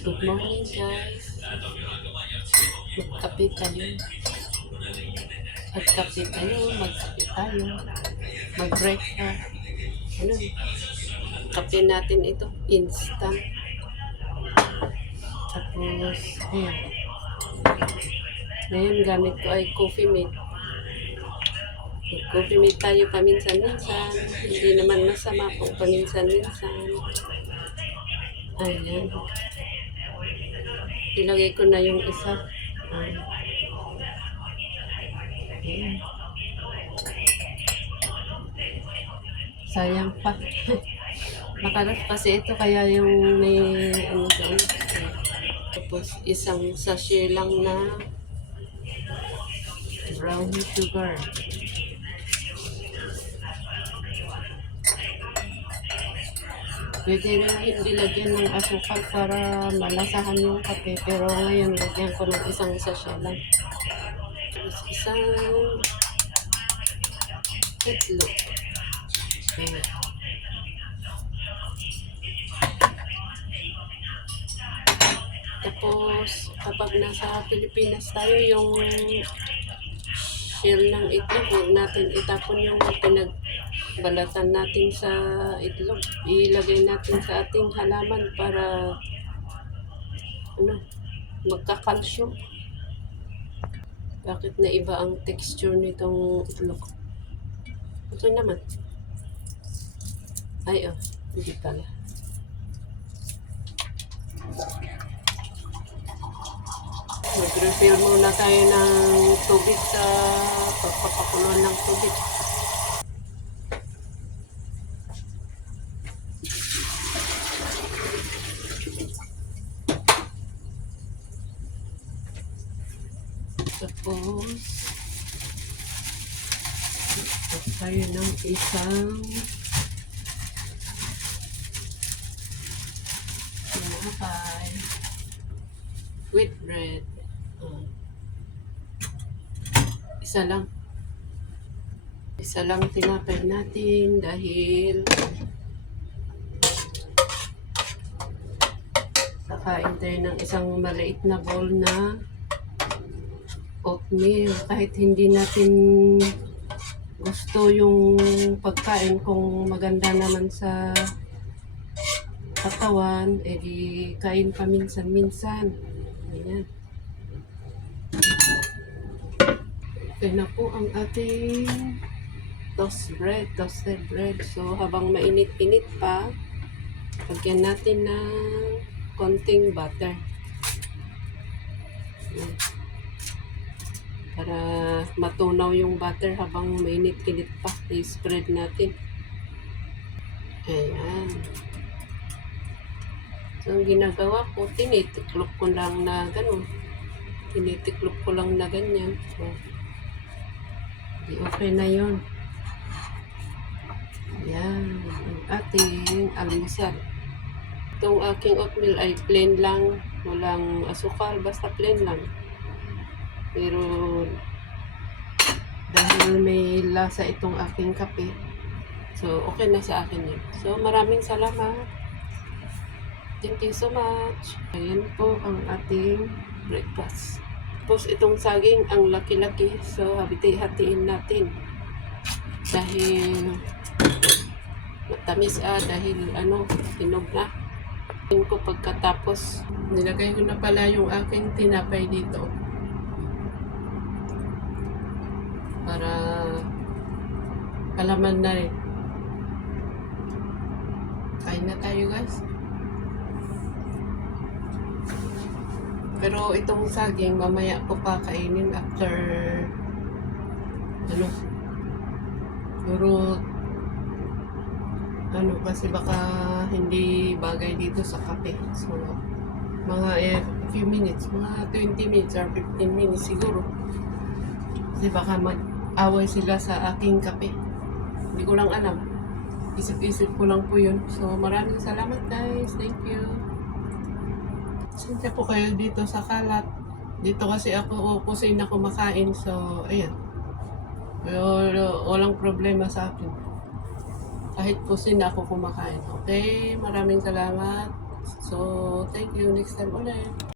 Good morning guys. Magkape tayo. Magkape tayo. Magkape tayo. Mag-breakfast. Ano? Kape natin ito. Instant. Tapos, ayan. Ngayon gamit ko ay coffee mate. Coffee mate tayo paminsan-minsan. Hindi naman masama kung paminsan-minsan. Ayan. Ilagay ko na yung isa. Ayan. Sayang pa. Makalat kasi ito kaya yung may ano dyan. Tapos isang sachet lang na brown sugar. Pwede rin hindi lagyan ng asukal para malasahan yung kape. Pero ngayon lagyan ko ng isang sachet lang. Tapos isang itlog. Ayan. Tapos, kapag nasa Pilipinas tayo, yung shell ng itlog, huwag natin itapon yung pinagbalatan natin sa itlog. Ilagay natin sa ating halaman para magka-calcium. Bakit na iba ang texture nitong itlog? Ito naman. Ay, hindi pala. Mag-refill muna tayo ng tubig sa pagpapakuluan ng tubig. Tapos, tapos tayo ng isang tinapay with bread. Isa lang tinapay natin dahil kakain tayo ng isang maliit na bowl na oatmeal. Kahit hindi natin gusto yung pagkain, kung maganda naman sa katawan, edi kain pa minsan-minsan. Ayan. Okay na po ang ating toasted bread. So, habang mainit-init pa, lagyan natin ng konting butter. Ayan. Para matunaw yung butter habang mainit-init pa, i-spread natin. Ayan. So, ang ginagawa ko, tinitiklop ko lang na ganun. Tinitiklop ko lang na ganyan. So, okay na yun. Ayan, ang ating almusal. Itong aking oatmeal ay plain lang, walang asukal, basta plain lang. Pero dahil may lasa itong aking kape, so okay na sa akin yun. So maraming salamat. Thank you so much. Ayan po ang ating breakfast. Tapos itong saging ang laki-laki, so hatiin natin. Dahil matamis dahil hinog na. Tingin ko pagkatapos, nilagay ko na pala yung aking tinapay dito. Para kalaman na rin. Kain na tayo guys. Pero itong saging mamaya ko pa kainin after siguro kasi baka hindi bagay dito sa kape. So mga few minutes, mga 20 minutes or 15 minutes siguro. Kasi baka mag-away sila sa aking kape. Hindi ko lang alam. Isip-isip ko lang po yun. So maraming salamat guys. Thank you. Sensya po kayo dito sa kalat. Dito kasi ako kusina kumakain. So ayan. Pero walang problema sa akin. Kahit kusina ako kumakain. Okay? Maraming salamat. So, thank you. Next time ulit.